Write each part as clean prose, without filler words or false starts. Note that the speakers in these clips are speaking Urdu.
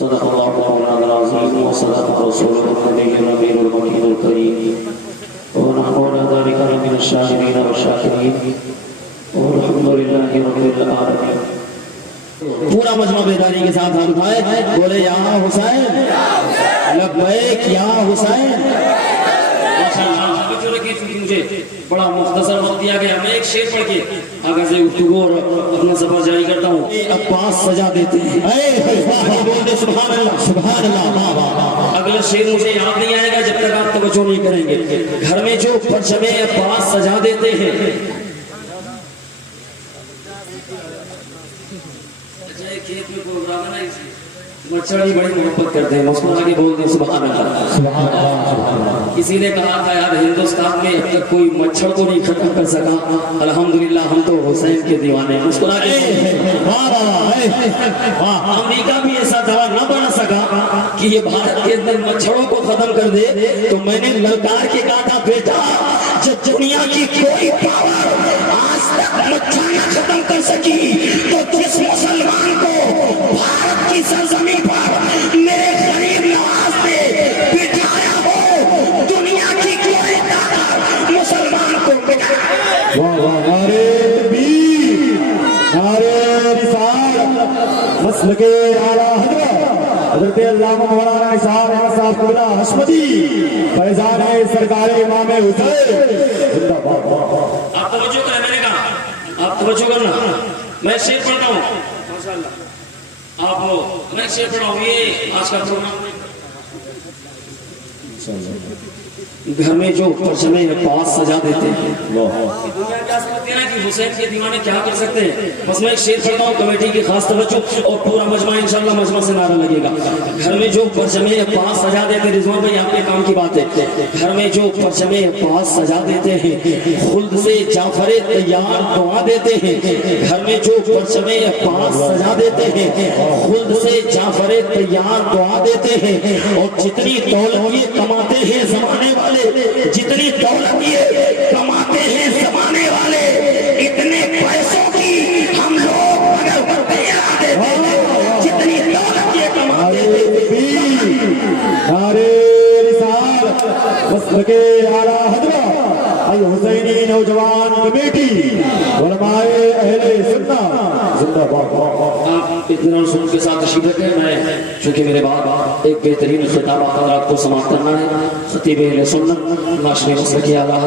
صدق اللہ مولانا العظیم وصدق رسولہ النبی الامین المکین الکریم ونحن على ذلك من الشاهدين والشاكرين والحمد لله رب العالمين. پورا مجمع بیداری کے ساتھ ہاتھ اٹھائے بولے یا حسین لبیک یا حسین. مجھے بڑا مختصر وقت دیا گیا. میں ایک شعر پڑھ کے آگے سے گفتگو اور اپنا سفر جاری کرتا ہوں. عباس سجا دیتے ہیں سبحان اللہ سبحان اللہ. اگلا شعر مجھے یاد نہیں آئے گا جب تک آپ توجہ نہیں کریں گے. گھر میں جو پرچم عباس سجا دیتے ہیں. کھیت میں پروگرام ہے نا مچھڑی بڑی محبت کرتے ہیں. مسلمان آگے بول دیں سبحان اللہ. کسی نے کہا تھا یار ہندوستان میں اب تک کوئی مچھر کو نہیں ختم کر سکا. الحمدللہ ہم تو حسین کے دیوانے. مسلمان امریکہ بھی ایسا دوا نہ بنا سکا کہ یہ بھارت کے اندر مچھروں کو ختم کر دے. تو میں نے للکار کے کہا تھا بیٹا جب دنیا کی کوئی پاور آج تک مچھر نہ ختم کر سکی تو جس مسلمان کو بھارت کی سرزمین پر میرے غریب نواز نے بٹھایا ہو دنیا کی کوئی طاقت مسلمان کو بٹھایا. نعرے تکبیر نعرے رسالت مسلک اعلیٰ حضرت علامہ مولانا نثار احمد صاحب قبلہ حشمتی فیضان سرکار امام حسین زندہ باد. آپ توجہ کریں. میں نے کہا آپ توجہ کرنا. میں شعر پڑھتا ہوں ماشاءاللہ. آپ میں شعر پڑھا ہوں. یہ آج کا پروگرام گھر میں جو پرچم عباس سجا دیتے ہیں. دنیا کیا سمجھتے ہیں کہ حسین کے دیوانے کیا کر سکتے ہیں. بس میں ایک شعر پڑھتا ہوں کمیٹی کی خاص توجہ اور پورا مجمع انشاءاللہ مجمع سے نعرہ لگے گا. گھر میں جو پرچم عباس سجا دیتے ہیں. رضوان بھائی آپ کے کام کی بات ہے. گھر میں جو پرچم عباس سجا دیتے ہیں خلد سے جعفر تیار دعا دیتے ہیں. گھر میں جو پرچم عباس سجا دیتے ہیں خلد سے جعفر تیار دعا دیتے ہیں. اور جتنی دولت یہ کماتے ہیں زمانے والے جتنی دولت یہ کماتے ہیں زمانے والے اتنے پیسوں کی ہم لوگ اگر دیتے ہیں جتنی دولت یہ کماتے ہیں. نعرے رسالت مسلک اعلیٰ حضرت حسینی نوجوان کمیٹی علماء اہل سنت زندہ باد. آپ اتنا رسول کے ساتھ تشریف رکھیں. میں چونکہ میرے بعد ایک بہترین خطاب حضرات کو سماعت کرنا ہے. خطیب اہل سنت ناشر مسلک اعلیٰ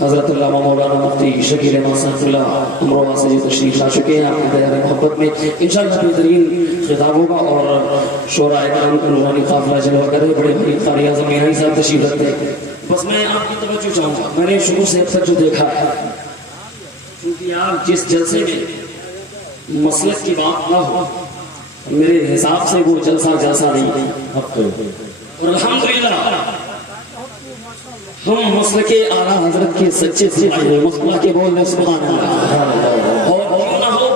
حضرت علامہ مولانا مفتی شکیل احمد صاحب اللہ امروہہ سے تشریف لا چکے ہیں. آپ کی دیار محبت میں انشاءاللہ بہترین خطاب ہوگا اور شعراء کرام کا نورانی قافلہ جلوہ کرے. بڑے بڑے قاری اعظم میانی صاحب تشریف رکھتے ہیں. بس میں آپ کی توجہ چاہوں گا. میں نے شروع سے اب تک جو دیکھا ہے کیونکہ آپ جس جلسے میں مسلک کی بات نہ ہو میرے حساب سے وہ جلسہ نہیں. اور الحمدللہ ہم مسلک اعلیٰ حضرت کے سچے سپاہی ہیں. مسلک کے بول رہے سبحان اللہ. اور کیوں نہ ہو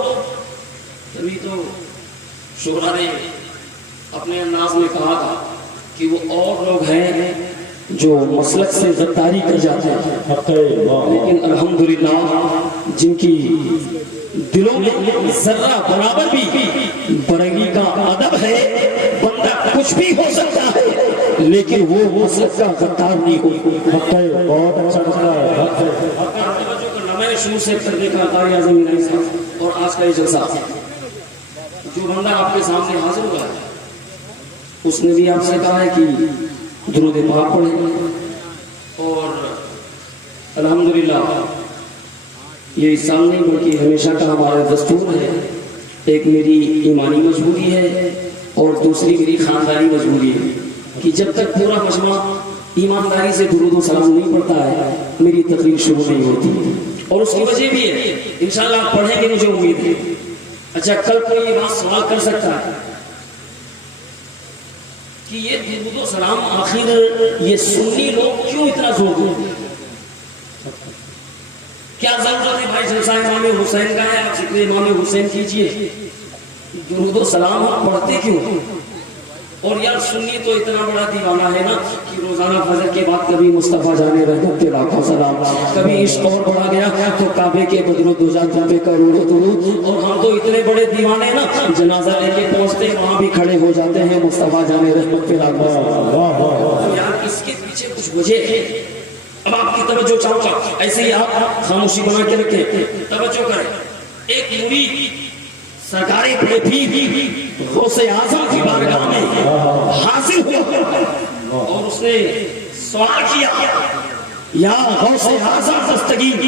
تبھی تو شعراء نے اپنے انداز میں کہا تھا کہ وہ اور لوگ ہیں جو مسلک سے غداری کر جاتے ہیں لیکن الحمدللہ جن کی دلوں میں ذرہ برابر بھی برنگی کا ادب ہے. بندہ کچھ بھی ہو سکتا ہے لیکن وہ مسلک کا غدار نہیں ہوئی. بہت اچھا مسئلہ ہے. میں نے شروع سے کر دیکھا قاری اعظم میانی صاحب اور آج کا یہ جلسہ جو بندہ آپ کے سامنے حاضر ہوا ہے اس نے بھی آپ سے کہا ہے کہ درود پاک پڑھیں. اور الحمدللہ یہ اس سال نہیں بلکہ ہمیشہ کا ہمارا دستور ہے. ایک میری ایمانی مجبوری ہے اور دوسری میری خاندانی مجبوری ہے کہ جب تک پورا مجمع ایمانداری سے درود و سلام نہیں پڑھتا ہے میری تقریر شروع نہیں ہوتی. اور اس کی وجہ بھی ہے انشاءاللہ آپ پڑھیں گے مجھے امید ہے. اچھا کل کوئی یہ بات سوال کر سکتا ہے کہ یہ درود و سلام آخر یہ سنی لوگ کیوں اتنا زور دیتے ہیں؟ کیا ضرورت ہے بھائی جلسہ امام حسین کا ہے آپ ذکر امام حسین کیجئے. درود و سلام آپ پڑھتے کیوں؟ اور یار سنی تو اتنا بڑا دیوانہ ہے نا کہ روزانہ فجر کے بعد کبھی مصطفیٰ جانے رحمت کے لاکھوں سلام، کبھی عشق اور بڑھا گیا تو کعبے کے بدر و دوجا پہ کروڑوں درود، اور ہم تو اتنے بڑے دیوانے نا جنازہ لے کے پہنچتے وہاں بھی کھڑے ہو جاتے ہیں مصطفیٰ جانے رحمت کے لاکھوں سلام۔ یار اس کے پیچھے کچھ وجہ ہے۔ اب آپ کی توجہ چاہوں گا، ایسے ہی آپ خاموشی بنا کے رکھیں، توجہ کریں۔ ایک مرید سرکاری بڑے پیر غوث اعظم کی بارگاہ میں حاضر ہوا اور اس نے سوال کیا، یا غوث اعظم دستگیر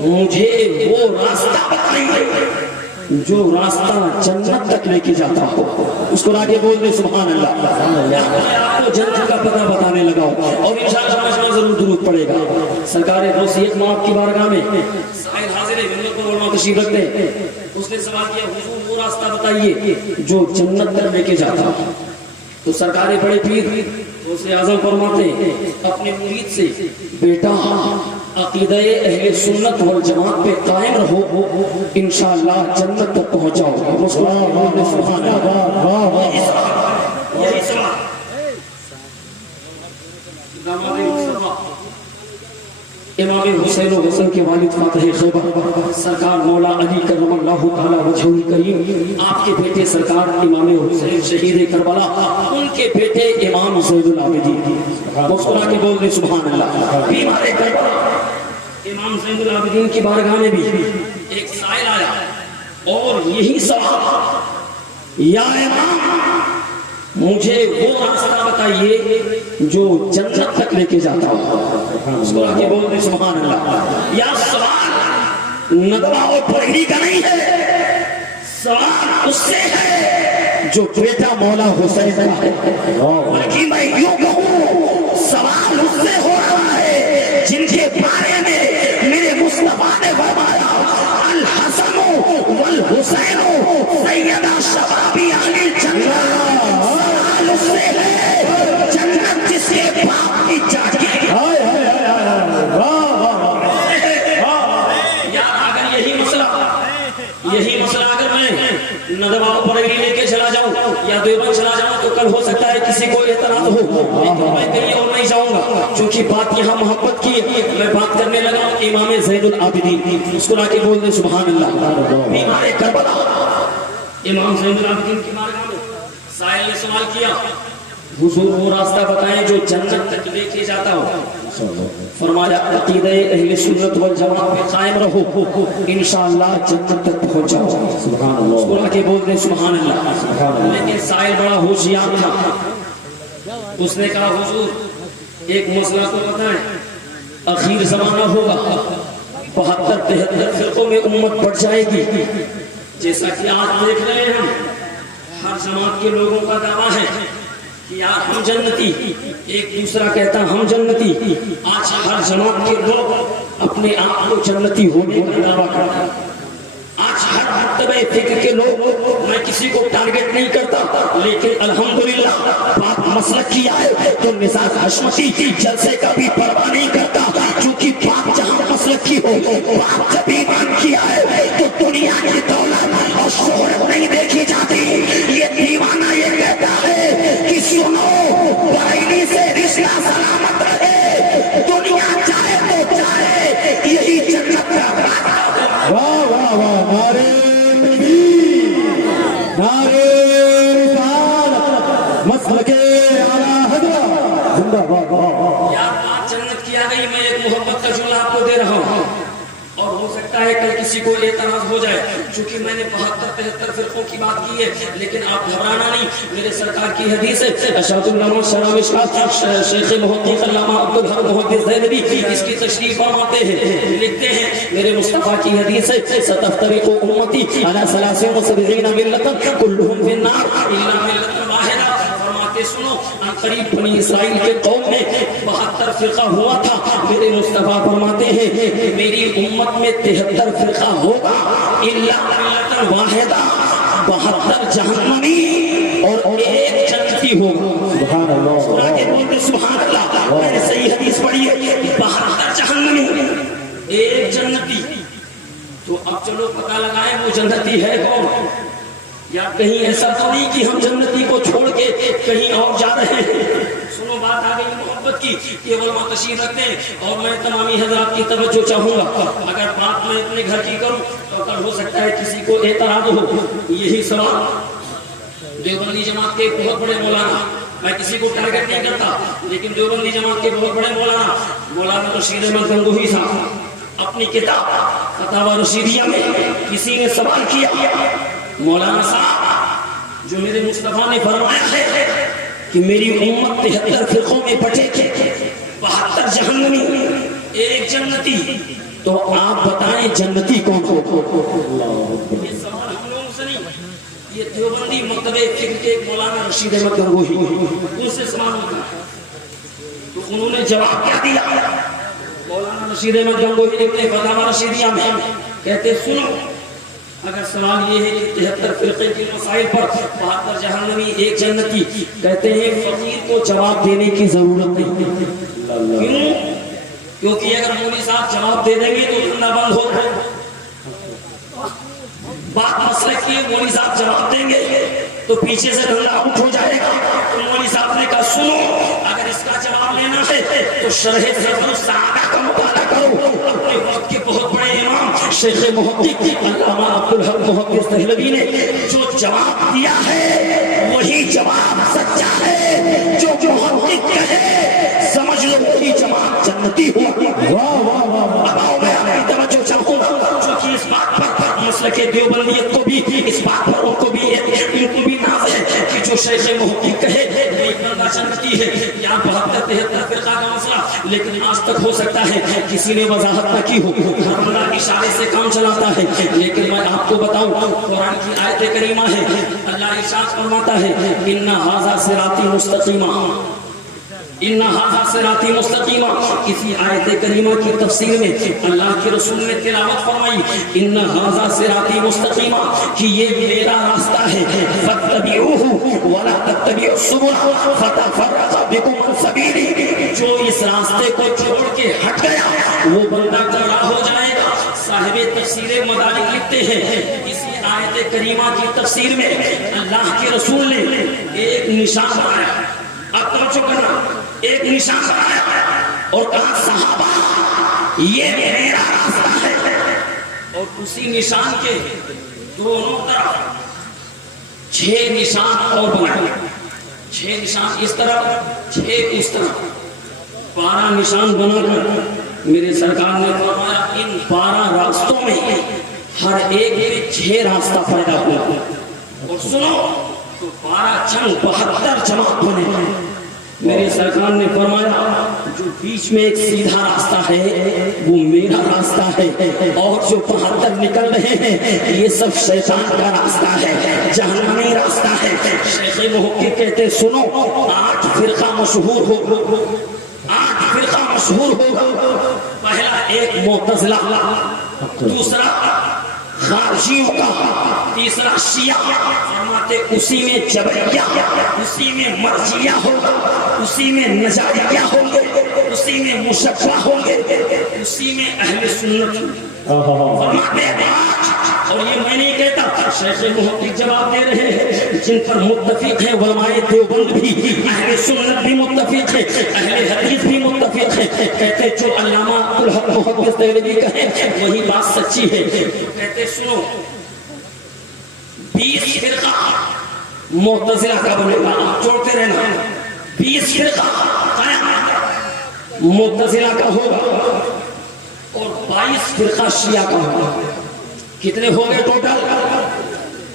مجھے وہ راستہ بتائیے جو راستہ جنت تک لے کے جاتا ہو۔ اس کو آگے بول دے سبحان اللہ۔ میں آپ کو جنت کا پتہ بتانے لگا ہوں اور انشاءاللہ سمجھنا ضرور درود پڑے گا۔ سرکار غوث اعظم آپ کی بارگاہ میں سائل حاضر ہے، منت کو علماء تشریف رکھتے ہیں۔ اس نے سوال کیا، حضور وہ راستہ بتائیے جو جنت تک لے کے جاتا ہو۔ تو سرکار بڑے پیر غوث اعظم فرماتے ہیں اپنے مرید سے، بیٹا عقیدہ اہل سنت والجماعت پہ قائم رہو، انشاءاللہ جنت تک پہنچ جاؤ گے۔ سبحان اللہ۔ یہی سوال امام حسین و حسن کے والد فاتح خیبر سرکار مولا علی کرم اللہ تعالی وجہہ الکریم، آپ کے بیٹے سرکار امام حسین شہید کربلا، ان کے بیٹے امام زین العابدین، مسکرا کے بول دیں سبحان اللہ۔ بیمار کربلا امام زین العابدین کی بارگاہ میں بھی ایک سائل آیا اور یہی سوال، یا امام مجھے وہ راستہ بتائیے جو جنت تک لے کے جاتا ہوں۔ مسکرا کے بول دیں سبحان اللہ۔ یا سوال ندوہ اور پرہری کا نہیں ہے، سوال اس سے ہے جو بیٹا مولا حسین کا ہے، بلکہ میں یوں کہوں سوال اس سے ہو رہا ہے جن کے بارے میں میرے مصطفیٰ نے فرمایا الحسن والحسین سیدہ شبابی اہل الجنہ۔ سوال اس سے ہے جنت جس کے باپ کی چاٹی۔ یہی مسئلہ اگر میں ندوہ پرہری لے کے چلا جاؤں یا دیوبند چلا جاؤں تو کل ہو سکتا ہے کسی کو اعتراض ہو، لیکن میں کہیں اور نہیں جاؤں گا چونکہ بات یہاں محبت کی ہے۔ میں بات کرنے لگا ہوں امام زین العابدین، اس کو لا کے بول دیں سبحان اللہ۔ بیمار کربلا امام زین العابدین کی بارگاہ میں سائل نے سوال کیا، حضور وہ راستہ بتائیں جو جنت تک لے کے جاتا ہو۔ فرمایا عقیدہ اہل سنت والجماعت پہ قائم رہو، انشاءاللہ جنت تک پہنچ جاؤ۔ سبحان اللہ۔ اس کو لا کے بول دیں سبحان اللہ۔ لیکن سائل بڑا ہوشیار تھا، اس نے کہا حضور ایک مسئلہ تو بتائیں، اخیر زمانہ ہوگا 72-73 فرقوں میں امت بڑھ جائے گی، جیسا کہ آج دیکھ رہے ہیں ہم ہر جماعت کے لوگوں کا دعویٰ ہے کہ یار ہم جنتی، ایک دوسرا کہتا ہم جنتی۔ آج ہر جماعت کے لوگ اپنے آپ کو جنتی ہونے کا دعویٰ کرتے ہیں۔ آج ہر مرتبہ فکر کے لوگ، میں کسی کو ٹارگٹ نہیں کرتا لیکن الحمدللہ بات مسلک کی آئے تو مزاج حشمتی جلسے کا بھی پرواہ نہیں کرتا، کیونکہ بات جہاں مسلک کی ہو، بات جب ایمان کی آئے تو دنیا کی دولت اور شہرت نہیں دیکھی جاتی۔ یہ دیوانہ یہ کہتا ہے کہ سنو بریلی سے رشتہ سلامت رہے، دنیا چاہے تو چاہے یہی جنت کا راستہ۔ واہ واہ واہ، نعرہ تکبیر، نعرہ رسالت، مسلک اعلیٰ حضرت زندہ باد۔ یار بات جنت کی آ گئی، میں ایک محبت کا جملہ آپ کو دے رہا ہوں اور ہو سکتا ہے کل کسی کو اعتراض ہو جائے، چونکہ میں نے 72-73 فرقوں کی بات کی ہے، لیکن آپ گھبرانا نہیں، میرے سرکار کی حدیث ہے اشاعت العلماء شرح مشکات شیخ محقق علامہ عبدالحق محدث دہلوی اس کی تشریح فرماتے ہیں، لکھتے ہیں میرے مصطفیٰ کی حدیث ہے ستفترق امتی علی 73 ملتا کلہم فی النار الا ملتا واحدہ۔ سنو ان قریب بنی اسرائیل کے قوم میں 72 فرقہ ہوا تھا، میرے مصطفیٰ فرماتے ہیں میری امت میں 73 فرقہ ہوگا الا ملتا واحدہ، 72 جہنمی اور ایک جنتی ہوگا۔ سبحان اللہ، سبحان اللہ۔ میں نے صحیح حدیث پڑھی ہے، 72 جہنمی ایک جنتی۔ تو اب چلو پتہ لگائیں وہ جنتی ہے کون، یا کہیں ایسا تو نہیں کہ ہم جنتی کو چھوڑ کہیں اور جا رہے ہیں. سنو بات آ گئی محبت کی کہ علماء تشریف رکھتے ہیں اور میں تمامی حضرات کی توجہ چاہوں گا. اگر بات میں اپنے گھر کی کروں تو کل ہو سکتا ہے کسی کو اعتراض ہو. یہی سوال دیوبندی جماعت کے بہت بڑے مولانا, میں کسی کو ٹارگٹ نہیں کرتا, لیکن دیوبندی جماعت کے بہت بڑے مولانا رشید احمد گنگوہی صاحب اپنی کتاب فتاوی رشیدیہ میں کسی نے سوال کیا, مولانا صاحب جو میرے مصطفیٰ نے فرمایا ہے کہ میری امت 73 فرقوں میں بٹے تھے, 72 جہنمی, 1 جنتی, تو آپ بتائیں جنتی کون ہو؟ یہ سوال ہم لوگوں سے نہیں, یہ دیوبندی مکتبہ فقہ کے مولانا رشید احمد گنگوہی ان سے سوال ہوتا ہے. تو انہوں نے جواب کیا دیا؟ مولانا رشید احمد گنگوہی نے اپنے فتاوی رشیدیہ میں کہتے سنو, اگر سوال یہ ہے کہ 73 فرقے کے مسائل پر 72 جہنمی 1 جنتی, کہتے ہیں فقیر کو جواب دینے کی ضرورت نہیں. کیوں؟ کیونکہ اگر مولوی صاحب جواب دے دیں گے تو دھندا بند ہو جائے گا. بات مسلک کی, مولوی صاحب جواب دیں گے تو پیچھے سے دھندا آؤٹ ہو جائے گا. تو مولوی صاحب نے کہا سنو, اگر اس کا جواب لینا ہے تو شرح فقہ الصحابہ کا مطالعہ کرو. اپنے وقت کے بہت بڑے امام شیخ محقق علامہ عبدالحق محدث دہلوی نے جو جواب دیا ہے وہی جواب سچا ہے. جو محقق کہے سمجھ لو وہی جواب جنتی ہوا. واہ واہ واہ, اب آؤ میں آپ کی توجہ چاہوں گا, چونکہ اس بات پر مسلک دیوبندیت کو بھی, اس بات پر ان کو بھی ناز ہے کہ جو شیخ محقق کہے وہی بندہ جنتی ہے. یہاں 72-73 فرقہ کا مسئلہ, لیکن آج تک ہو سکتا ہے کسی نے وضاحت نہ کی ہو, ہر بندہ اشارے سے کام چلاتا ہے. لیکن میں آپ کو بتاؤں, قرآن کی آیت کریمہ ہے, اللہ ارشاد فرماتا ہے ان ھذا صراطی مستقیما, ان ھذا صراطی مستقیما. اسی آیت کریمہ کی تفسیر میں اللہ کے رسول نے تلاوت فرمائی ان ھذا صراطی مستقیما, کہ یہ میرا راستہ ہے, فاتبعوہ ولا تتبعوا السبل فتفرق بکم عن سبیلہ. جو اس راستے کو چھوڑ کے ہٹ گیا وہ بندہ گمراہ ہو جائے گا. صاحب تفسیر مدارک لکھتے ہیں اسی آیت کریمہ کی تفسیر میں اللہ کے رسول نے ایک نشان بنایا. اب توجہ کرنا, ایک نشان بنایا اور کہا صحابہ یہ میرا راستہ ہے, اور اسی نشان کے دونوں طرف 6 نشان اور بنائے. 6 نشان اس طرف, 6 اس طرف, 12 نشان بنا کر میرے سرکار نے فرمایا ان 12 راستوں میں ہر ایک میں 6 راستہ پیدا ہوا. اور سنو تو 12 چنگ 72 جماعت بنے. میرے سرکار نے فرمایا جو بیچ میں ایک سیدھا راستہ ہے وہ میرا راستہ ہے, اور جو 72 نکل رہے ہیں یہ سب شیطان کا راستہ ہے, جہنمی راستہ ہے. شیخ محقق کہتے سنو, 8 فرقہ مشہور ہو, 8 فرقہ مشہور ہو. پہلا ایک معتزلہ, دوسرا خارجیوں کا, تیسرا شیعہ, فرماتے اسی میں جبریہ, اسی میں مرجیہ ہوگا, اسی میں نجاریہ ہوں گے, اسی میں مشبہ ہوں گے, اسی میں اہل سنت. فرماتے 5, اور یہ میں نہیں کہتا, شیخ محقق جواب دے رہے ہیں جن پر متفق ہیں علماء دیوبند بھی, اہل سنت بھی متفق ہیں, اہل حدیث بھی متفق ہیں. کہتے جو علامہ عبدالحق محدث دہلوی کہیں وہی بات سچی ہے. کہتے سنو 20 فرقہ معتزلہ کا بنے گا, آپ جوڑتے رہنا, 20 فرقہ معتزلہ کا ہوگا اور 22 فرقہ شیعہ کا ہوگا. کتنے ہو گئے ٹوٹل؟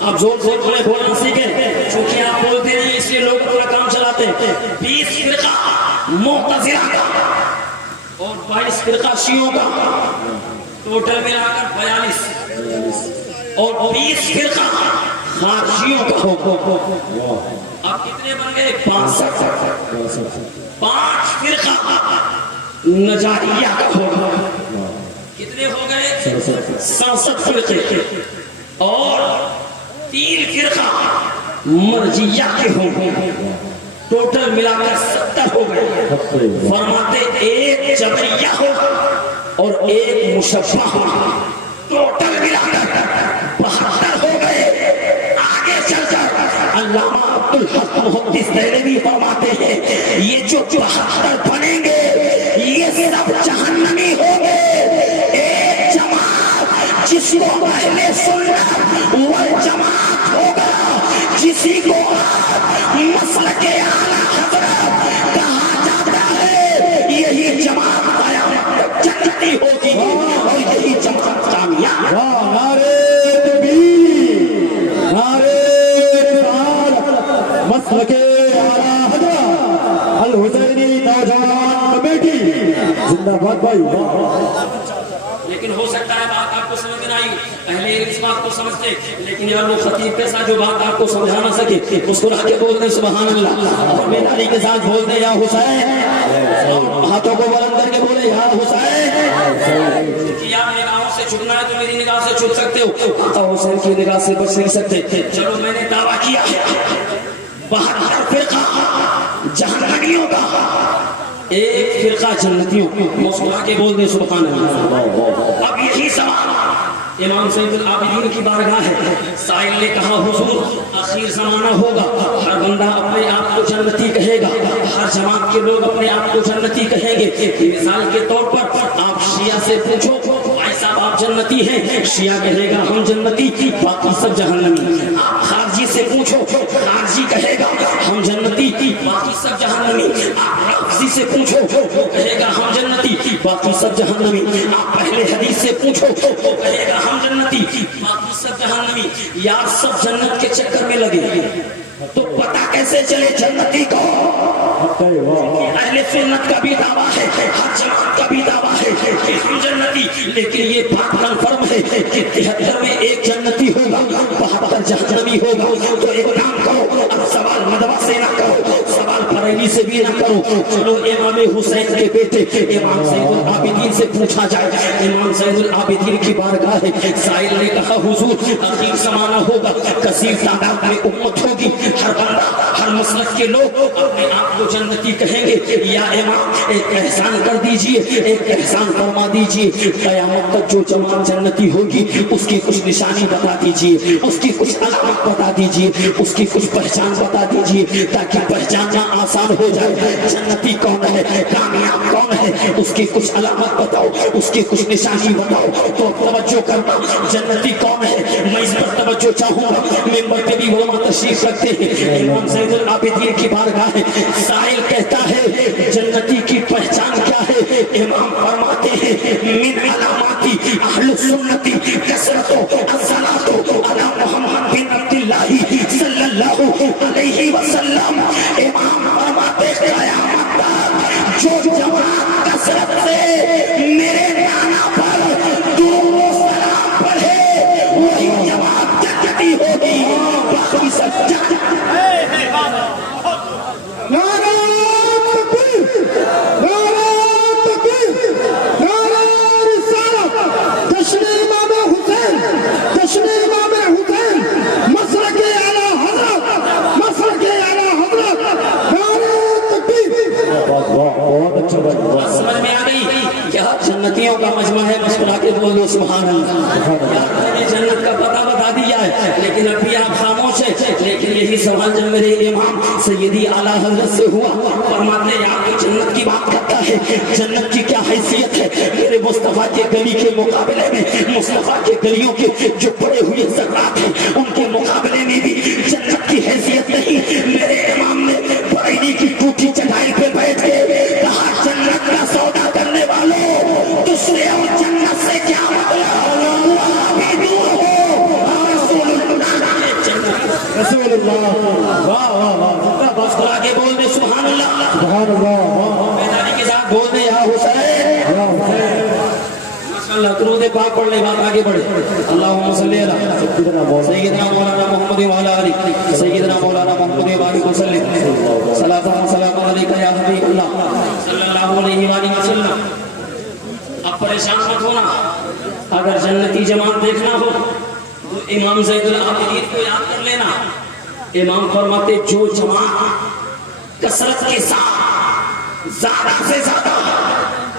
آپ زور سے بولنا سیکھیں, چونکہ آپ بولتے نہیں اس لیے لوگ اپنا کام چلاتے ہیں. 20 فرقہ معتزلہ کا اور 22 فرقہ شیعوں کا, ٹوٹل ملا کر 42, اور 20 فرقہ خارجیوں کا ہوگا. اب کتنے بن گئے؟ 65. 5 فرقہ نجاریہ کا ہوگا. کتنے ہو گئے؟ 67 فرقے, اور 3 فرقہ مرجیہ کے ہوں گے. ٹوٹل ملا کر 70 ہو گئے. فرماتے ایک جبریہ ہوگا اور ایک مشبہ ہوگا. ٹوٹل ملا کر 72 ہو گئے. آگے چل کر علامہ عبد الحق محدث دہلوی فرماتے ہیں یہ جو 72 بنیں گے یہ سب جہنمی ہوں گے. ایک جماعت جس کو اہل سنت والجماعت ہوگا, جسی کو مسلک اعلیٰ حضرت کہا جاتا ہے, یہی جماعت قیامت تک جنتی ہوگی اور یہی جماعت کامیاب. نعرے تکبیر, نعرے رسالت, مسلک اعلیٰ حضرت الحسینی نوجوان کمیٹی زندہ باد بھائی. لیکن ہو سکتا ہے بات آپ کو سمجھ میں نہ آئی, اہل علم اس بات کو سمجھتے, لیکن یار وہ خطیب کے ساتھ جو بات آپ کو سمجھا نہ سکے مسکرا کے بول دیں سبحان اللہ, اور بیداری کے ساتھ بول دیں یا حسین, اور ہاتھوں کو بلند کر کے بولے یا حسین. کہ آپ نگاہوں سے چھپنا ہے تو میری نگاہ سے چھپ سکتے ہو, آقا حسین کی نگاہ سے بچ نہیں سکتے. چلو میں نے دعویٰ کیا 72 فرقہ جہنمیوں کا, ایک فرقہ جنتیوں. مسکرا کے بول دیں سبحان اللہ. اب یہی سوال امام سید العابدین کی بارگاہ ہے. سائل نے کہا حضور آخر زمانہ ہوگا, ہر بندہ اپنے آپ کو جنتی کہے گا, ہر جماعت کے لوگ اپنے آپ کو جنتی کہیں گے. مثال کے طور پر آپ شیعہ سے پوچھو بھائی صاحب آپ جنتی ہیں, شیعہ کہے گا ہم جنتی, باقی سب جہنمی. آپ خارجی سے پوچھو خارجی کہے گا ہم جنتی, باقی سب جہنمی. آپ رافضی سے پوچھو وہ کہے گا ہم جنتی, باقی سب جہنمی. آپ اہل حدیث سے پوچھو وہ کہے گا ہم جنتی, باقی سب جہنمی. یار سب جنت کے چکر میں لگے تو پتہ کیسے چلے جنتی کو؟ اہل سنت کا بھی دعویٰ ہے, ہر جماعت کا بھی دعویٰ ہے کہ ہم جنتی, لیکن یہ بات کنفرم ہے کہ 73 میں ایک جنتی ہوگا 72 جہنمی ہوگا. تو ایک کام کرو, اب سوال مدوا سے نہ کرو, سوال بریلی سے بھی نہ کرو, چلو امام حسین کے بیٹے امام سید العابدین سے پوچھا جائے. امام سید العابدین کی بارگاہ ہے. سائل نے کہا حضور اخیر زمانہ ہوگا, کثیر تعداد میں امت ہوگی, ہر بندہ ہر مسلک کے لوگ اپنے آپ کو جنتی کہیں گے. یا امام ایک احسان کر دیجئے, ایک احسان فرما دیجئے, قیامت تک جو جماعت جنتی ہوگی اس کی کچھ نشانی بتا دیجئے, اس کی کچھ علامت بتا دیجئے, اس کی کچھ پہچان بتا دیجئے تاکہ پہچاننا آسان ہو جائے. جنتی کون ہے, کامیاب کون ہے, اس کی کچھ علامت بتاؤ, اس کی کچھ نشانی بتاؤ. تو توجہ کرنا, جنتی کون ہے میں اس پر توجہ چاہوں گا. ممبر پہ بھی علماء تشریف رکھتے ہیں. امام سید العابدین کی بارگاہ ہے. سائل کہتا ہے جنتی کی پہچان کیا ہے؟ امام فرماتے ہیں من علاماتی اہل سنتی کثرت الصلاۃ علی محمد بن عبد اللہ صلی اللہ علیہ وسلم. امام فرماتے ہیں قیامت تک جو جماعت کثرت سے میرے نانا پر درود و سلام پڑھے وہی جماعت جنتی ہوگی, باقی سب جہنمی. نعرہ تکبیر, نعرہ تکبیر, نعرہ رسالت, جشن امام حسین, جشن امام حسین, مسلک اعلیٰ حضرت, مسلک اعلیٰ حضرت, نعرہ تکبیر. بہت اچھا بات. سمجھ میں آ گئی کیا جنتیوں کا مجمع ہے؟ مسکرا کے بول دو سبحان اللہ. یار میں نے جنت کا پتہ بتا دیا ہے لیکن اب بھی آپ خاموش ہیں. لیکن یہی سوال جب میرے امام سیدی اعلیٰ حضرت سے ہوا, فرماتے ہیں آپ جنت کی بات کرتا ہے, جنت کی کیا حیثیت ہے؟ میرے مصطفیٰ کے گلی کے مقابلے میں, مصطفیٰ کے گلیوں کے جو پڑے ہوئے ذرات ہیں ان کے مقابلے میں بھی جنت کی حیثیت نہیں. میرے امام نے بریلی کی ٹوٹی چٹائی پہ بیٹھ کے کہا جنت کا سودا کرنے والوں دوسرے اور جنت سے کیا مطلب, وہاں بھی دور ہو. رسول اللہ, واہ واہ واہ, بس کرا کے بول دے سبحان اللہ. سبحان اللہ, بیداری کے ساتھ بول دے یا حسین. یا حسین. ماشاءاللہ درود پاک پڑھ لے, بات آگے بڑھے. اللہم صلی علی سیدنا مولانا محمد وعلی آلہ سیدنا مولانا محمد وبارک وسلم. صلاۃ و سلام علیک یا حبیب اللہ صلی اللہ علیہ وآلہ وسلم. اب پریشان مت ہونا, اگر جنتی جماعت دیکھنا ہو تو امام زید العابدین کو یاد کر لینا. امام فرماتے جو جماعت کثرت کے ساتھ زیادہ سے زیادہ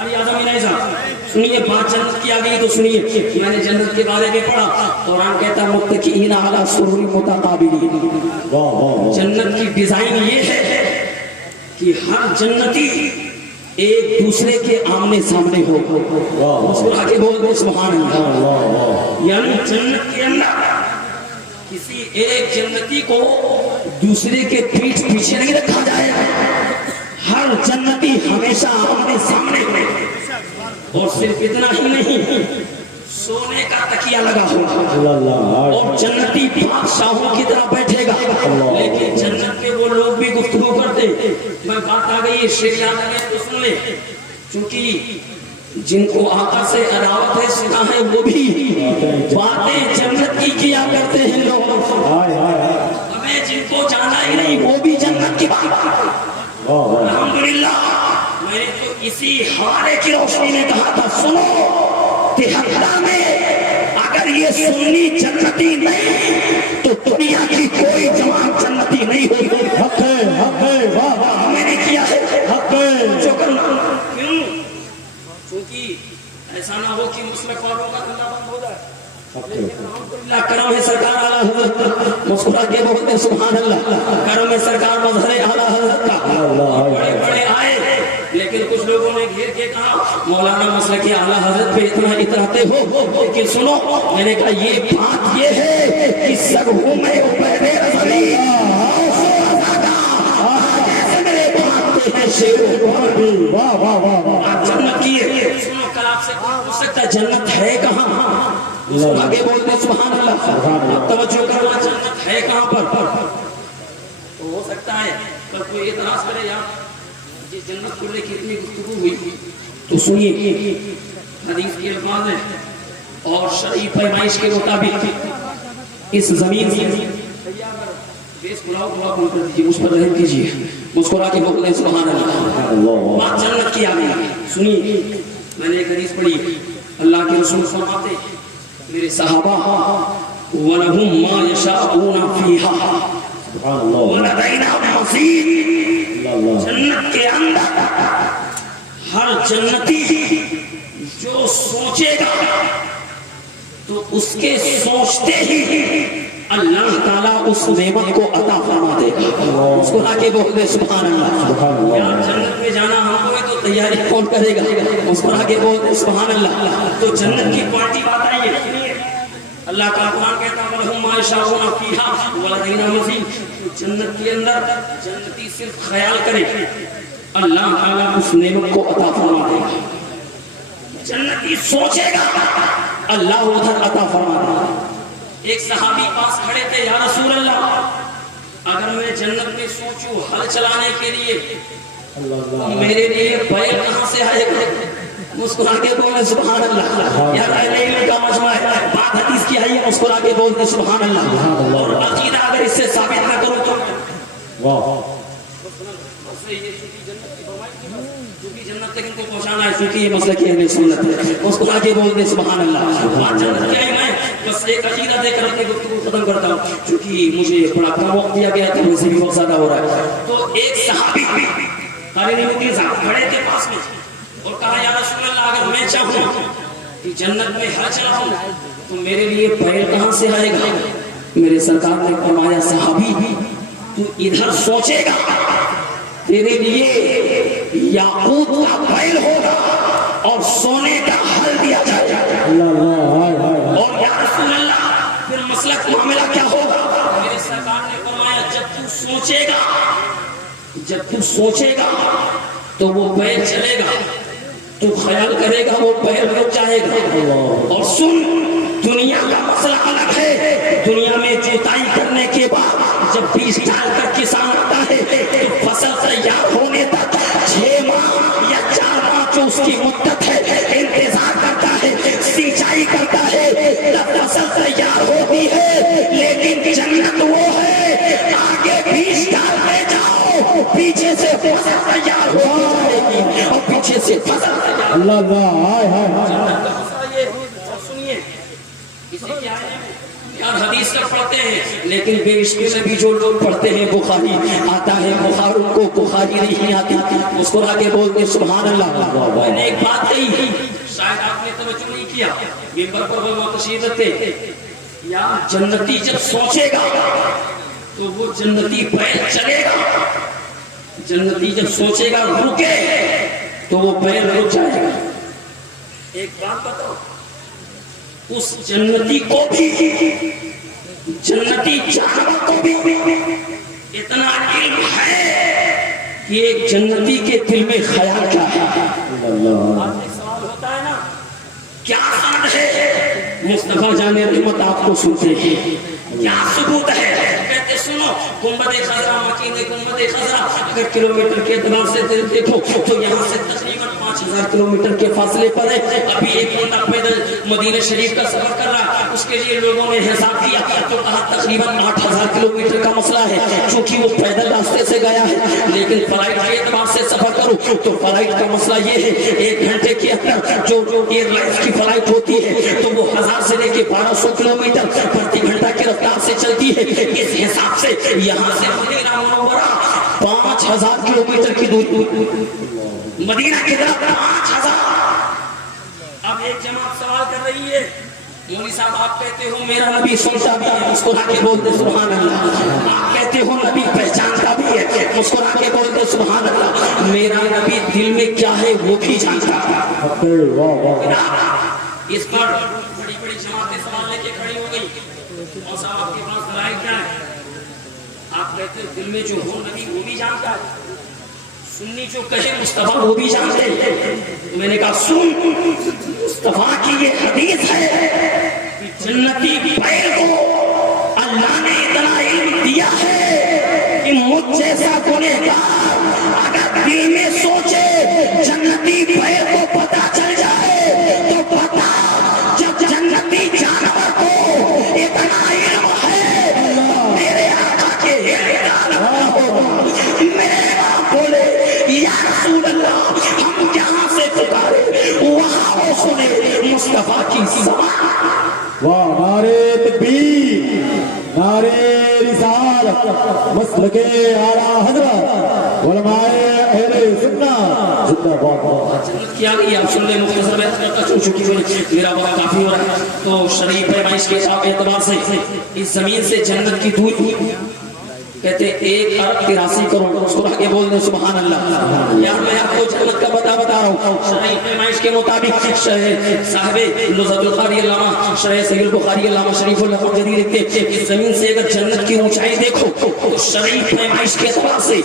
قاری اعظم نہیں صاحب سنیے بات جنت کی آ گئی تو سنیے میں نے جنت کے بارے میں پڑھا قرآن کہتا متکئین علی سرر متقابلین جنت کی ڈیزائن یہ ہے کہ ہر جنتی ایک دوسرے کے آمنے سامنے ہو مسکرا کے بول دو سبحان اللہ یعنی جنت کے اندر کسی ایک جنتی کو دوسرے کے پیٹھ پیچھے نہیں رکھا جائے ہر جنتی ہمیشہ آمنے سامنے ہو اور صرف اتنا ہی نہیں سونے کا تکیہ لگا ہوا اور جنتی بادشاہوں کی طرح بیٹھے گا لیکن جنت میں وہ لوگ بھی گفتگو کرتے میں بات آ گئی شیر یاد آ تو سن لے چونکہ جن کو آقا سے عداوت ہے سنا ہے وہ بھی باتیں جنت کی کیا کرتے ہیں لوگ ہمیں جن کو جانا ہی نہیں وہ بھی جنت کی بات الحمدللہ میں نے تو اسی ہارے کی روشنی میں کہا تھا سنو تہتہ میں اگر یہ سنی جنتی نہیں تو دنیا کی کوئی جماعت جنتی نہیں ہوگی حق ہے واہ واہ میں نے کیا ہے حق ہے جو کرنا کیوں کیونکہ ایسا نہ ہو کہ مسلک والوں کا دھندا بند ہو جائے اللہ کرم ہے سرکار اعلیٰ حضرت مسکرا کے بولتے سبحان اللہ کرم ہے سرکار مظہر اعلیٰ حضرت کا بڑے بڑے آئے لیکن کچھ لوگوں نے گھیر کے کہا مولانا مسلک اعلیٰ حضرت پہ اتنا اتراتے ہو کہ سنو میں نے کہا یہ بات یہ ہے کہ سگہوں میں پہلے رضی جیسے میرے بات ہیں شیر واہ واہ واہ واہ جنت کی ہے سنو کل آپ سے پوچھ سکتا جنت ہے کہاں آگے بولتے سبحان اللہ توجہ کرنا جنت ہے کہاں پر تو ہو سکتا ہے پر کوئی اعتراض کرے یار یہ جنت کو لے کے اتنی گفتگو ہوئی تو سنیے حدیث کے الفاظ ہیں اور شرعی پیمائش کے مطابق اس زمین سے بیس بلاؤ بن کر دیجیے اس پر رحم کیجیے مسکرا کے بولتے سبحان اللہ بات جنت کی آگے سنیے میں نے ایک حدیث پڑھی اللہ کے رسول فرماتے میرے صحابہ وَلَهُمْ مَا يَشَاءُونَ فِيهَا وَلَدَيْنَا مَزِيدٌ جنت کے اندر ہر جنتی جو سوچے گا تو اس کے سوچتے ہی اللہ تعالیٰ اس نعمت کو عطا فرما دے گا اس کو آگے بولتے سبحان اللہ یار جنت میں جانا ہم کو ہے تو تیاری کون کرے گا اس کو آگے بولتے سبحان اللہ تو جنت کی کوالٹی بات آئیے اللہ کا قرآن کہتا ہے وَلَهُمْ مَا يَشَاءُونَ فِيهَا وَلَدَيْنَا مَزِيدٌ جنت کے اندر جنتی صرف خیال کرے اللہ تعالیٰ اس نعمت کو عطا فرما دے گا جنتی سوچے گا اللہ ادھر عطا فرما دے گا ایک صحابی پاس کھڑے تھے یا رسول اللہ اگر میں جنت میں سوچوں ہل چلانے کے لیے میرے لیے بیل کہاں سے آئے گا مسکرا کے بولے سبحان اللہ یار اہل علم کا مجمع ہے بات حدیث کی آئی ہے مسکرا کے بولتے سبحان اللہ اور عقیدہ اگر اس سے ثابت نہ کرو تو واہ چونکہ جنت تک ان کو پہنچانا ہے چونکہ یہ مسئلہ کی اہل سنت ہے مسکرا کے بولتے سبحان اللہ بات جنت کی آئی میں بس ایک عقیدہ دے کر اپنی گفتگو ختم کرتا ہوں چونکہ مجھے بڑا کم وقت دیا گیا تھا ویسے بھی بہت زیادہ ہو رہا ہے تو ایک صحابی قاری نعمتی صاحب کھڑے تھے پاس میں اور کہا یا رسول اللہ اگر میں چاہوں کہ جنت میں ہل چلاؤں تو میرے لیے بیل کہاں سے آئے گا میرے سرکار نے فرمایا صحابی تو ادھر سوچے گا تیرے لیے یاقوت کا بیل ہوگا اور سونے کا ہل دیا جائے گا اور یا رسول اللہ پھر مسلک معاملہ کیا ہوگا میرے سرکار نے فرمایا جب تو سوچے گا تو وہ بیل چلے گا تو خیال کرے گا وہ بیل رک جائے گا اور سن دنیا کا مسئلہ الگ ہے دنیا میں جوتائی کرنے کے بعد جب بیج ڈال کر کسان آتا ہے تو فصل تیار ہونے تک 6 ماہ یا 4 ماہ جو اس کی مدت ہے انتظار کرتا ہے سینچائی کرتا ہے تب فصل تیار ہوتی ہے لیکن جنت وہ ہے آگے بیج ڈالتے جاؤ پیچھے سے فصل تیار ہو جائے گی اور پیچھے سے فصل تیار اللہ اللہ ہائے ہائے جنت کا مسئلہ یہ سنیے اسے کیا ہے یار حدیث کا پڑھتے ہیں لیکن بے عشقی میں بھی جو لوگ پڑھتے ہیں بخاری آتا ہے بخار ان کو بخاری نہیں آتی مسکرا کے بولتے سبحان اللہ. میں نے ایک بات کہی شاید آپ نے توجہ نہیں کیا ممبر پر وہ تشریف رکھتے یا جنتی جب سوچے گا تو وہ جنتی پیر چلے گا جنتی جب سوچے گا رکے تو وہ پیر رک جائے گا. ایک بات بتاؤ اس جنتی کو بھی جنتی جانور کو بھی اتنا علم ہے کہ ایک جنتی کے دل میں خیال کیا ہے. سوال ہوتا ہے نا کیا سند ہے مصطفیٰ جان رحمت آپ کو سنتے ہیں کیا ثبوت ہے کہتے سنو گنبد خضرا مکین گنبد خضرا اگر کلومیٹر کے اعتبار سے دیکھو تو یہاں سے تقریباً 5000 کلومیٹر کے فاصلے پر ہے. ابھی ایک بندہ پیدل مدینہ شریف کا سفر کر رہا اس کے لیے لوگوں نے حساب کیا تو کہا تقریباً 8000 کلومیٹر کا مسئلہ ہے چونکہ وہ پیدل راستے سے گیا ہے لیکن فلائٹ کے اعتبار سے سفر کرو تو فلائٹ کا مسئلہ یہ ہے 1 گھنٹے کے اندر جو ایئر لائنز کی فلائٹ ہوتی ہے تو وہ 1000 سے لے کے 1200 کلومیٹر پرتی گھنٹہ کی رفتار سے چلتی ہے. اس حساب سے یہاں سے مدینہ منورہ 5000 کلومیٹر کی دوری مدینہ کی طرف 5000. اب ایک جماعت سوال کر رہی ہے مولوی صاحب آپ کہتے ہو میرا نبی سنتا بھی ہے مسکرا کے بولتے سبحان اللہ. آپ کہتے ہو نبی پہچانتا بھی ہے مسکرا کے بولتے سبحان اللہ. میرا نبی دل میں کیا ہے وہ بھی جانتا ہے. اس پر بڑی بڑی جماعتیں سوال لے کے کھڑی ہو گئی اور صاحب آپ کے پاس دلائل کیا ہے آپ کہتے ہیں دل میں جو ہو نبی وہ بھی جانتا ہے سنی جو کہے مصطفیٰ وہ بھی جانتے ہیں. میں نے کہا سن مصطفیٰ کی یہ حدیث ہے کہ جنتی پیر کو اللہ نے اتنا علم دیا ہے کہ مجھ جیسا گنہگار اگر دل میں سوچے جنتی پیر کو پتا چل جائے تو پتا جب جنتی جانور کو اتنا علم ہے میرے آقا کے میرا بولے یا رسول اللہ ہم جہاں سے پکارے وہاں وہ سنے مصطفیٰ کی زبان. واہ نعرے تکبیر نعرے رسالت مسلک اعلیٰ حضرت علماء اہل سنت زندہ باد. کیا گئی آپ سن لیں مختصر میں چونکہ میرا وقت کافی ہو رہا ہے تو شریف پیمائش کے اعتبار سے اس زمین سے جنت کی دور کہتے 1 ارب 83 کروڑ اس کو آگے بولنے سبحان اللہ. یار میں آپ کو جنت کا بتا رہا ہوں شریف پیمائش کے مطابق صاحب نزہت القاری علامہ شرح صحیح البخاری علامہ شریف اللہ جدید لکھتے اس زمین سے اگر جنت کی اونچائی دیکھو تو شریف پیمائش کے اعتبار سے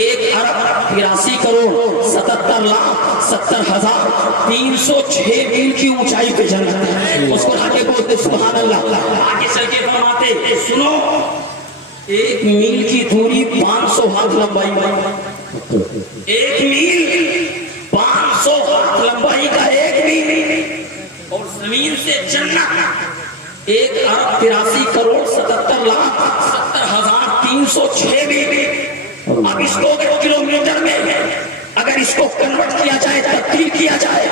1 ارب 83 کروڑ 77 لاکھ 70 ہزار 306 میل کی اونچائی پہ جنت ہے. اس کو آگے بولتے سبحان اللہ. آگے چل کے فرماتے سنو 1 میل کی دوری 500 ہاتھ لمبائی 1 میل 500 ہاتھ لمبائی کا 1 میل اور زمین سے جنت 1 ارب 83 کروڑ 77 لاکھ 70 ہزار 306 میل. اب اس کو کلومیٹر میں اگر اس کو کنورٹ کیا جائے تبدیل کیا جائے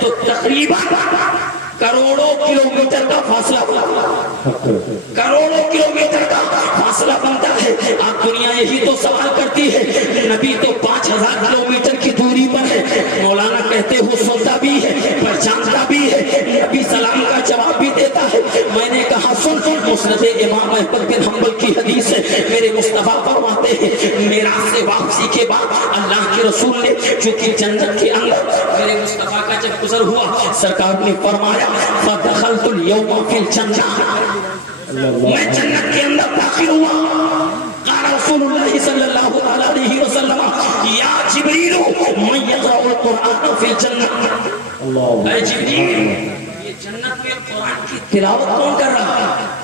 تو تقریباً کروڑوں کلومیٹر کا فاصلہ کروڑوں کلومیٹر کا فاصلہ بنتا ہے. آپ دنیا یہی تو سوال کرتی ہے نبی تو 5000 کلومیٹر کی دوری پر ہے. مولانا کہتے ہو سنتا بھی ہے پہچانتا بھی ہے نبی سلام کا جواب بھی دیتا ہے. میں نے کہا سن مسند امام احمد بن حنبل کی حدیث ہے میرے مصطفیٰ فرماتے ہیں معراج سے واپسی کے بعد اللہ کے رسول نے چونکہ جنت کے اندر میرے مصطفیٰ کا جب گزر ہوا سرکار نے فرمایا فدخلت اليوم فی الجنہ میں جنت کے اندر داخل ہوا. قال رسول اللہ صلی اللہ علیہ وسلم یا جبریل من یقرأ القرآن فی الجنہ. اے جبریل یہ جنت میں قرآن کی تلاوت کون کر رہا ہے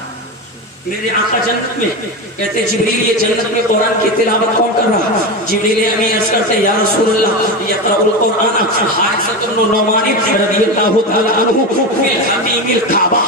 میرے آقا جنت میں کہتے جبریل یہ جنت میں قرآن کی تلاوت کون کر رہا ہے. جبریل امین عرض کرتے یا رسول اللہ یقرأ القرآن حارثۃ بن نعمان رضی اللہ تعالی عنہ فی الحمیم الکعبہ.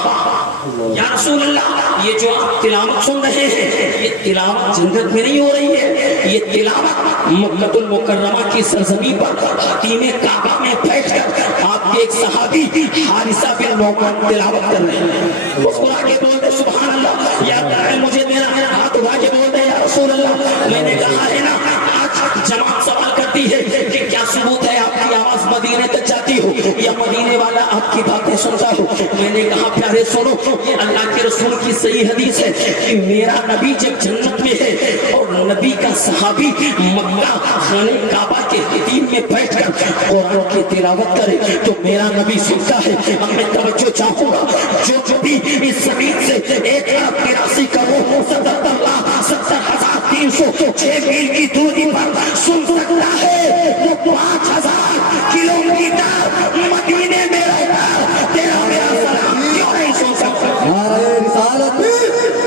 یا رسول اللہ یہ جو آپ تلاوت سن رہے ہیں یہ تلاوت جنت میں نہیں ہو رہی ہے یہ تلاوت مکہ المکرمہ کی سرزمین پر حتیم کعبہ میں بیٹھ کر آپ کے ایک صحابی حارثہ بن نعمان تلاوت کر رہے ہیں، مسکرا کے بولتے سبحان اللہ، یا داعی مجھے دینا، ہاتھ اٹھا کے بولتے یا رسول اللہ، میں نے کہا ہے نا آج جماعت سوال کرتی ہے کہ کیا ثبوت ہے آپ کی آواز مدینے تک جاتی ہو یا مدینے والا آپ کی باتیں سنتا ہو؟ میں نے کہا پیارے سنو، یہ اللہ کے رسول کی صحیح حدیث ہے کہ میرا نبی جب جنت میں ہے اور نبی کا صحابی مکہ خانے کعبہ کے حتیم میں بیٹھ کر قرآن کی تلاوت کرے تو میرا نبی سنتا ہے۔ اب میں توجہ چاہوں گا، جو بھی اس زمین سے 1,83 کروڑ 77 لاکھ 70,306 میل کی دوری پر سن سکتا ہے، وہ 5,000 کلومیٹر مدینے میں رہ کر تیرا میرا سلام کیوں نہیں سن سکتا؟ نعرہ رسالت،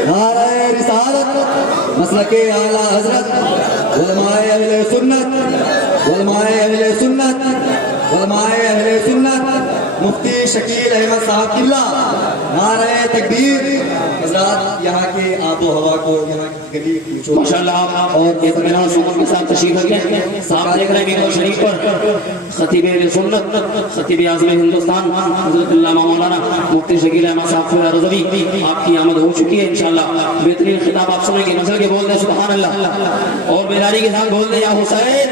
نعرہ رسالت، مسلک اعلیٰ حضرت علماء اہل سنت، علماء اہل سنت، علماء اہل سنت، مفتی شکیل احمد صاحب قبلہ، نعرہ تکبیر۔ حضرات یہاں کے آب و ہوا کو، یہاں کی گلی ماشاءاللہ اور اطمینان سکون کے ساتھ تشریف رکھیں۔ آپ دیکھ رہے ہیں ممبر شریف پر خطیب اہل سنت، خطیب اعظم ہندوستان حضرت علامہ مولانا مفتی شکیل احمد صاحب رضوی، آپ کی آمد ہو چکی ہے انشاءاللہ۔ بہترین خطاب آپ سنیں گے، مثلا کے بول دیں سبحان اللہ، اور بیداری کے ساتھ بول دیں یا حسین،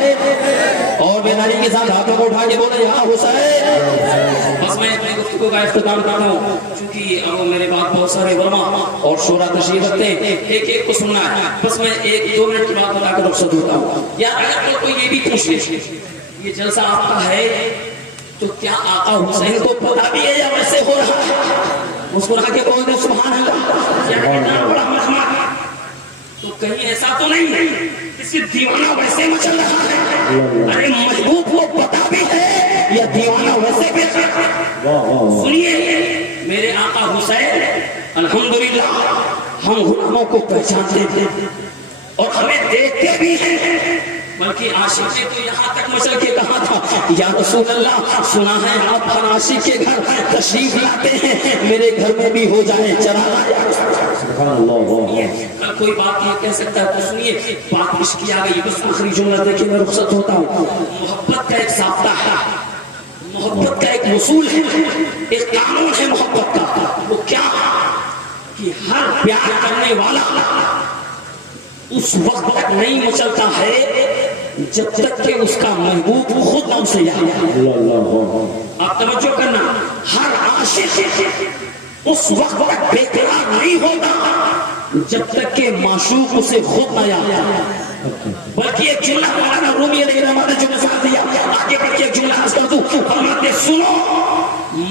اور بیداری کے ساتھ ہاتھوں کو اٹھا کے بول دیں یا حسین۔ بس میں اپنی گفتگو کا اختتام کرتا ہوں، چونکہ اب میرے بعد بہت سارے علماء اور شورا تشریف رکھتے ہیں، ایک ایک کو سننا ہے، بس میں 1-2 منٹ کی بات بتا کر رخصت ہوتا ہوں۔ یا اگر کوئی یہ بھی پوچھ لے یہ جلسہ آپ کا ہے تو کیا آقا حسین کو پتا بھی ہے یا ویسے ہو رہا ہے؟ مسکرا کے بول دیں سبحان اللہ، یا اتنا بڑا مجمع تو کہیں ایسا تو نہیں ہے کسی دیوانہ ویسے مچل رہا ہے؟ ارے محبوب کو پتا بھی ہے یا دیوانہ ویسے بھی؟ سنیے میرے آقا حسین الحمدللہ ہم غلاموں کو پہچانتے تھے اور ہمیں دیکھتے بھی ہیں، بلکہ عاشق نے تو یہاں تک مچل کے کہا تھا یا رسول اللہ سنا ہے آپ ہر عاشق کے گھر تشریف لاتے ہیں، میرے گھر میں بھی ہو جائے چراغا یا رسول اللہ۔ کوئی بات یہ کہہ سکتا ہے تو سنیے، بات عشق کی آ گئی، بس آخری جملہ دیکھے میں رخصت ہوتا ہوں۔ محبت کا ایک ضابطہ ہے، محبت کا ایک اصول ہے، ایک قانون ہے محبت کا، وہ کیا کہ ہر پیار کرنے والا اس وقت تک نہیں مچلتا ہے جب تک کہ اس کا محبوب خود نہ اسے یاد آئے۔ آپ توجہ کرنا، ہر عاشق اس وقت تک بے قرار نہیں ہوتا جب تک کہ معشوق اسے خود نہ یاد آئے۔ بلکہ ایک جملہ مولانا رومی علیہ السلام نے جو مثال دیا، آگے بڑھ کے ایک جملہ عرض کر دوں، فرماتے سنو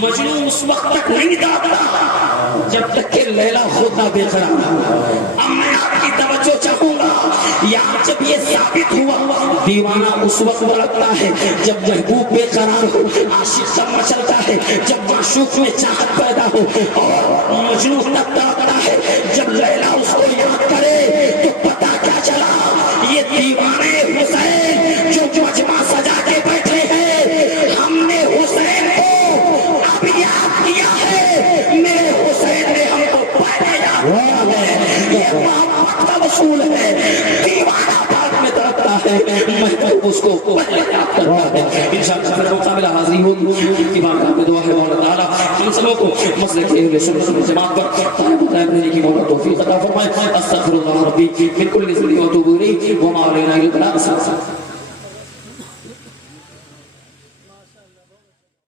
مجنون اس وقت تک نہیں داتا جب تک کہ لیلا خود نہ بے قرار ہو۔ اب میں آپ کی توجہ چاہوں گا، یہاں جب یہ ثابت ہوا دیوانہ اس وقت لگتا ہے جب محبوب بے قرار ہو، عاشق سب مچلتا ہے جب معشوق میں چاہت پیدا ہو، اور مجنون تب تڑپتا ہے جب لیلا اس کو یاد کرے۔ تو پتہ کیا چلا، یہ دیوانے حسین جو مجمع سجا کے بیٹھے ہیں، ہم نے حسین کو اب یاد کیا ہے، میرے حسین نے ہم کو پہلے یاد کیا ہے۔ یہ محبت کا وصول ہے، دیوانہ بعد میں تڑپتا ہے، محبوب اس کو پہلے یاد کرتا ہے۔ انشاءاللہ پھر موقع ملا حاضری ہوگی، کی بارگاہ میں دعا ہے مولا تعالیٰ ہم سبوں کو مسلک اہل سنت والجماعت پر قائم دائم رہنے کی مولا توفیق عطا فرمائے۔ استغفر اللہ ربی من کل ذنب و اتوب الیہ وما علینا الا البلاغ۔